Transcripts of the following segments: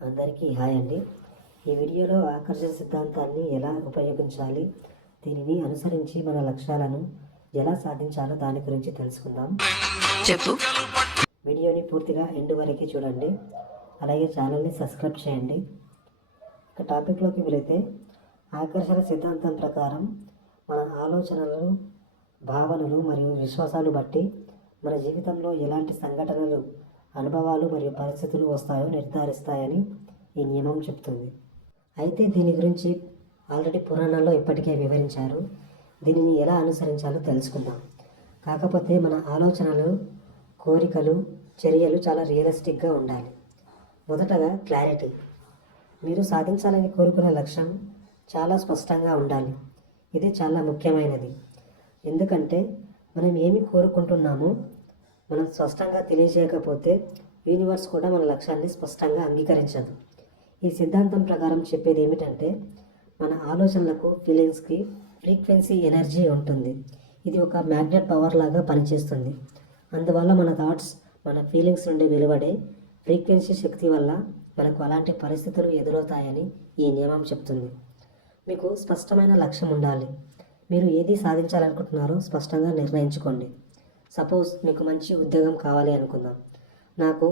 అందరికీ హాయ్ అండి. ఈ వీడియోలో ఆకర్షణ సిద్ధాంతాన్ని ఎలా ఉపయోగించాలి దీనిని అనుసరించి మన లక్ష్యాలను ఎలా సాధించాలో దాని గురించి తెలుసుకుందాం. చెప్పు. వీడియోని పూర్తిగా ఎండ్ వరకు చూడండి. అలాగే ఛానల్ని సబ్స్క్రైబ్ చేయండి. ఇక టాపిక్లోకి వెళితే ఆకర్షణ సిద్ధాంతం ప్రకారం మన ఆలోచనలు భావనలు మరియు విశ్వాసాలు బట్టి మన జీవితంలో ఎలాంటి సంఘటనలు అనుభవాలు మరియు పరిస్థితులు వస్తాయో నిర్ధారిస్తాయని ఈ నియమం చెప్తుంది. అయితే దీని గురించి ఆల్రెడీ పురాణాల్లో ఇప్పటికే వివరించారు. దీనిని ఎలా అనుసరించాలో తెలుసుకుందాం. కాకపోతే మన ఆలోచనలు కోరికలు చర్యలు చాలా రియలిస్టిక్గా ఉండాలి. మొదటగా క్లారిటీ. మీరు సాధించాలని కోరుకునే లక్ష్యం చాలా స్పష్టంగా ఉండాలి. ఇది చాలా ముఖ్యమైనది. ఎందుకంటే మనం ఏమి కోరుకుంటున్నామో మనం స్పష్టంగా తెలియజేయకపోతే యూనివర్స్ కూడా మన లక్ష్యాన్ని స్పష్టంగా అంగీకరించదు. ఈ సిద్ధాంతం ప్రకారం చెప్పేది ఏమిటంటే మన ఆలోచనలకు ఫీలింగ్స్కి ఫ్రీక్వెన్సీ ఎనర్జీ ఉంటుంది. ఇది ఒక మ్యాగ్నెట్ పవర్ లాగా పనిచేస్తుంది. అందువల్ల మన థాట్స్ మన ఫీలింగ్స్ నుండి వెలువడే ఫ్రీక్వెన్సీ శక్తి వల్ల మనకు అలాంటి పరిస్థితులు ఎదురవుతాయని ఈ నియమం చెప్తుంది. మీకు స్పష్టమైన లక్ష్యం ఉండాలి. మీరు ఏది సాధించాలనుకుంటున్నారో స్పష్టంగా నిర్ణయించుకోండి. సపోజ్ మీకు మంచి ఉద్యోగం కావాలి అనుకుందాం. నాకు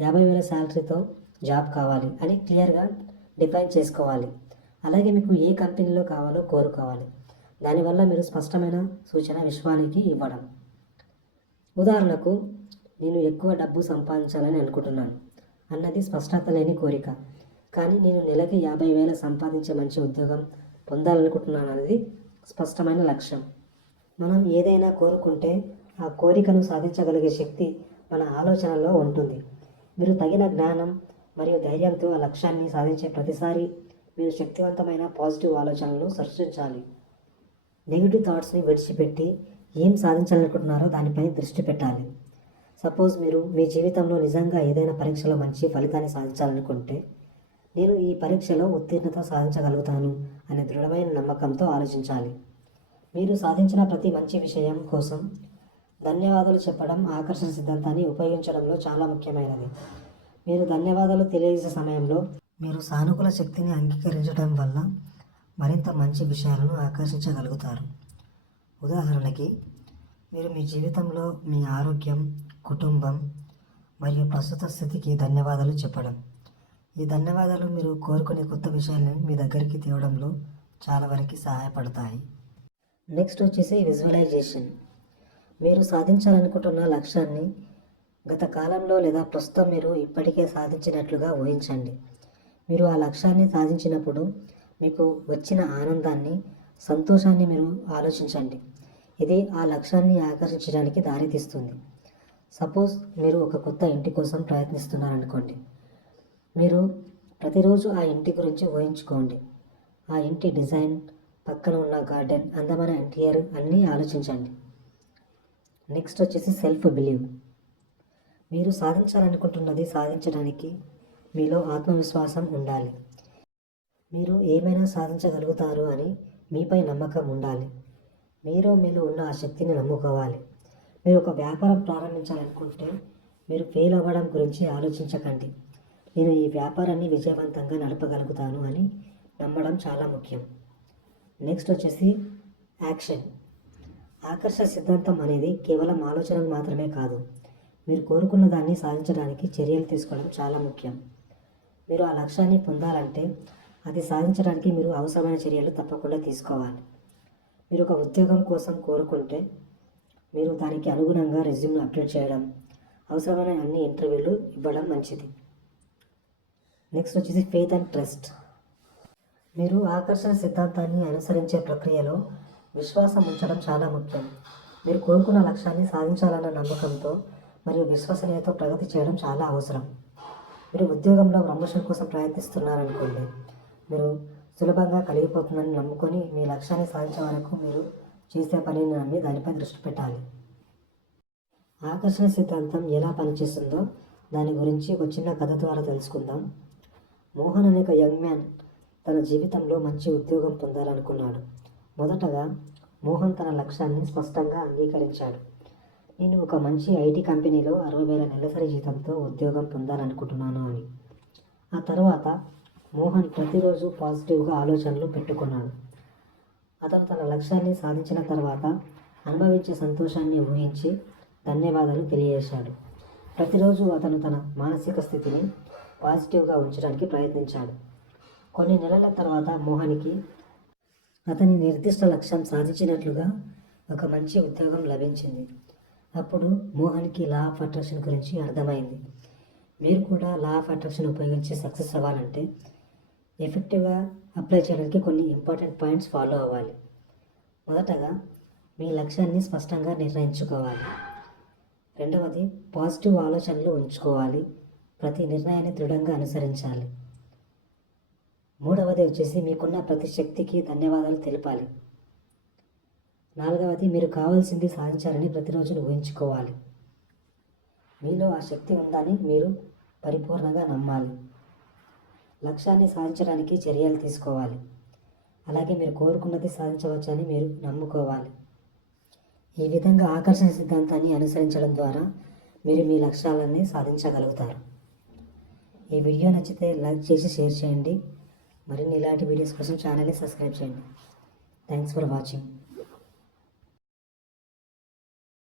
యాభై వేల శాలరీతో జాబ్ కావాలి అని క్లియర్గా డిఫైన్ చేసుకోవాలి. అలాగే మీకు ఏ కంపెనీలో కావాలో కోరుకోవాలి. దానివల్ల మీరు స్పష్టమైన సూచన విశ్వానికి ఇవ్వడం. ఉదాహరణకు నేను ఎక్కువ డబ్బు సంపాదించాలని అనుకుంటున్నాను అన్నది స్పష్టత లేని కోరిక. కానీ నేను నెలకి యాభై వేల సంపాదించే మంచి ఉద్యోగం పొందాలనుకుంటున్నాను అనేది స్పష్టమైన లక్ష్యం. మనం ఏదైనా కోరుకుంటే ఆ కోరికను సాధించగలిగే శక్తి మన ఆలోచనలో ఉంటుంది. మీరు తగిన జ్ఞానం మరియు ధైర్యంతో ఆ లక్ష్యాన్ని సాధించే ప్రతిసారి మీరు శక్తివంతమైన పాజిటివ్ ఆలోచనలను సృష్టించాలి. నెగిటివ్ థాట్స్ని విడిచిపెట్టి ఏం సాధించాలనుకుంటున్నారో దానిపై దృష్టి పెట్టాలి. సపోజ్ మీరు మీ జీవితంలో నిజంగా ఏదైనా పరీక్షలో మంచి ఫలితాన్ని సాధించాలనుకుంటే నేను ఈ పరీక్షలో ఉత్తీర్ణత సాధించగలుగుతాను అనే దృఢమైన నమ్మకంతో ఆలోచించాలి. మీరు సాధించిన ప్రతి మంచి విషయం కోసం ధన్యవాదాలు చెప్పడం ఆకర్షణ సిద్ధాంతాన్ని ఉపయోగించడంలో చాలా ముఖ్యమైనది. మీరు ధన్యవాదాలు తెలియజేసే సమయంలో మీరు సానుకూల శక్తిని అంగీకరించడం వల్ల మరింత మంచి విషయాలను ఆకర్షించగలుగుతారు. ఉదాహరణకి మీరు మీ జీవితంలో మీ ఆరోగ్యం కుటుంబం మరియు ప్రస్తుత స్థితికి ధన్యవాదాలు చెప్పడం. ఈ ధన్యవాదాలు మీరు కోరుకునే కొత్త విషయాలను మీ దగ్గరికి తేవడంలో చాలా వరకు సహాయపడతాయి. నెక్స్ట్ వచ్చేసి విజువలైజేషన్. మీరు సాధించాలనుకుంటున్న లక్ష్యాన్ని గత కాలంలో లేదా ప్రస్తుతం మీరు ఇప్పటికే సాధించినట్లుగా ఊహించండి. మీరు ఆ లక్ష్యాన్ని సాధించినప్పుడు మీకు వచ్చిన ఆనందాన్ని సంతోషాన్ని మీరు ఆలోచించండి. ఇది ఆ లక్ష్యాన్ని ఆకర్షించడానికి దారితీస్తుంది. సపోజ్ మీరు ఒక కొత్త ఇంటి కోసం ప్రయత్నిస్తున్నారనుకోండి. మీరు ప్రతిరోజు ఆ ఇంటి గురించి ఊహించుకోండి. ఆ ఇంటి డిజైన్ పక్కన ఉన్న గార్డెన్ అందమైన ఇంటీరియర్ అన్నీ ఆలోచించండి. నెక్స్ట్ వచ్చేసి సెల్ఫ్ బిలీవ్ మీరు సాధించాలనుకుంటున్నది సాధించడానికి మీలో ఆత్మవిశ్వాసం ఉండాలి. మీరు ఏమైనా సాధించగలుగుతారు అని మీపై నమ్మకం ఉండాలి. మీరు మీలో ఉన్న ఆ శక్తిని నమ్ముకోవాలి. మీరు ఒక వ్యాపారం ప్రారంభించాలనుకుంటే మీరు ఫెయిల్ అవ్వడం గురించి ఆలోచించకండి. నేను ఈ వ్యాపారాన్ని విజయవంతంగా నడపగలుగుతాను అని నమ్మడం చాలా ముఖ్యం. నెక్స్ట్ వచ్చేసి యాక్షన్ ఆకర్షణ సిద్ధాంతం అనేది కేవలం ఆలోచనలు మాత్రమే కాదు. మీరు కోరుకున్న దాన్ని సాధించడానికి చర్యలు తీసుకోవడం చాలా ముఖ్యం. మీరు ఆ లక్ష్యాన్ని పొందాలంటే అది సాధించడానికి మీరు అవసరమైన చర్యలు తప్పకుండా తీసుకోవాలి. మీరు ఒక ఉద్యోగం కోసం కోరుకుంటే మీరు దానికి అనుగుణంగా రెజ్యూమ్ను అప్డేట్ చేయడం అవసరమైన అన్ని ఇంటర్వ్యూలు ఇవ్వడం మంచిది. నెక్స్ట్ వచ్చేసి ఫెయిత్ అండ్ ట్రస్ట్. మీరు ఆకర్షణ సిద్ధాంతాన్ని అనుసరించే ప్రక్రియలో విశ్వాసం ఉంచడం చాలా ముఖ్యం. మీరు కోరుకున్న లక్ష్యాన్ని సాధించాలన్న నమ్మకంతో మరియు విశ్వసనీయతో ప్రగతి చేయడం చాలా అవసరం. మీరు ఉద్యోగంలో ప్రమోషన్ కోసం ప్రయత్నిస్తున్నారనుకోండి మీరు సులభంగా కలిగిపోతుందని నమ్ముకొని మీ లక్ష్యాన్ని సాధించే వరకు మీరు చేసే పనిని నమ్మి దానిపై దృష్టి పెట్టాలి. ఆకర్షణ సిద్ధాంతం ఎలా పనిచేస్తుందో దాని గురించి ఒక చిన్న కథ ద్వారా తెలుసుకుందాం. మోహన్ అనే ఒక యంగ్ మ్యాన్ తన జీవితంలో మంచి ఉద్యోగం పొందాలనుకున్నాడు. మొదటగా మోహన్ తన లక్ష్యాన్ని స్పష్టంగా అంగీకరించాడు. నేను ఒక మంచి ఐటీ కంపెనీలో అరవై వేల నెలసరి జీతంతో ఉద్యోగం పొందాలనుకుంటున్నాను అని. ఆ తర్వాత మోహన్ ప్రతిరోజు పాజిటివ్గా ఆలోచనలు పెట్టుకున్నాడు. అతను తన లక్ష్యాన్ని సాధించిన తర్వాత అనుభవించే సంతోషాన్ని ఊహించి ధన్యవాదాలు తెలియజేశాడు. ప్రతిరోజు అతను తన మానసిక స్థితిని పాజిటివ్గా ఉంచడానికి ప్రయత్నించాడు. కొన్ని నెలల తర్వాత మోహన్కి అతని నిర్దిష్ట లక్ష్యం సాధించినట్లుగా ఒక మంచి ఉద్యోగం లభించింది. అప్పుడు మోహన్కి లా ఆఫ్ అట్రాక్షన్ గురించి అర్థమైంది. మీరు కూడా లా ఆఫ్ అట్రాక్షన్ ఉపయోగించి సక్సెస్ అవ్వాలంటే ఎఫెక్టివ్గా అప్లై చేయడానికి కొన్ని ఇంపార్టెంట్ పాయింట్స్ ఫాలో అవ్వాలి. మొదటగా మీ లక్ష్యాన్ని స్పష్టంగా నిర్ణయించుకోవాలి. రెండవది పాజిటివ్ ఆలోచనలు ఉంచుకోవాలి. ప్రతి నిర్ణయాన్ని దృఢంగా అనుసరించాలి. మూడవది వచ్చేసి మీకున్న ప్రతి శక్తికి ధన్యవాదాలు తెలపాలి. నాలుగవది మీరు కావాల్సింది సాధించాలని ప్రతిరోజు ఊహించుకోవాలి. మీలో ఆ శక్తి ఉందని మీరు పరిపూర్ణంగా నమ్మాలి. లక్ష్యాన్ని సాధించడానికి చర్యలు తీసుకోవాలి. అలాగే మీరు కోరుకున్నది సాధించవచ్చని మీరు నమ్ముకోవాలి. ఈ విధంగా ఆకర్షణ సిద్ధాంతాన్ని అనుసరించడం ద్వారా మీరు మీ లక్ష్యాలన్నీ సాధించగలుగుతారు. ఈ వీడియో నచ్చితే లైక్ చేసి షేర్ చేయండి. మరిన్ని ఇలాంటి వీడియోస్ కోసం ఛానల్ని సబ్స్క్రైబ్ చేయండి. Thanks for watching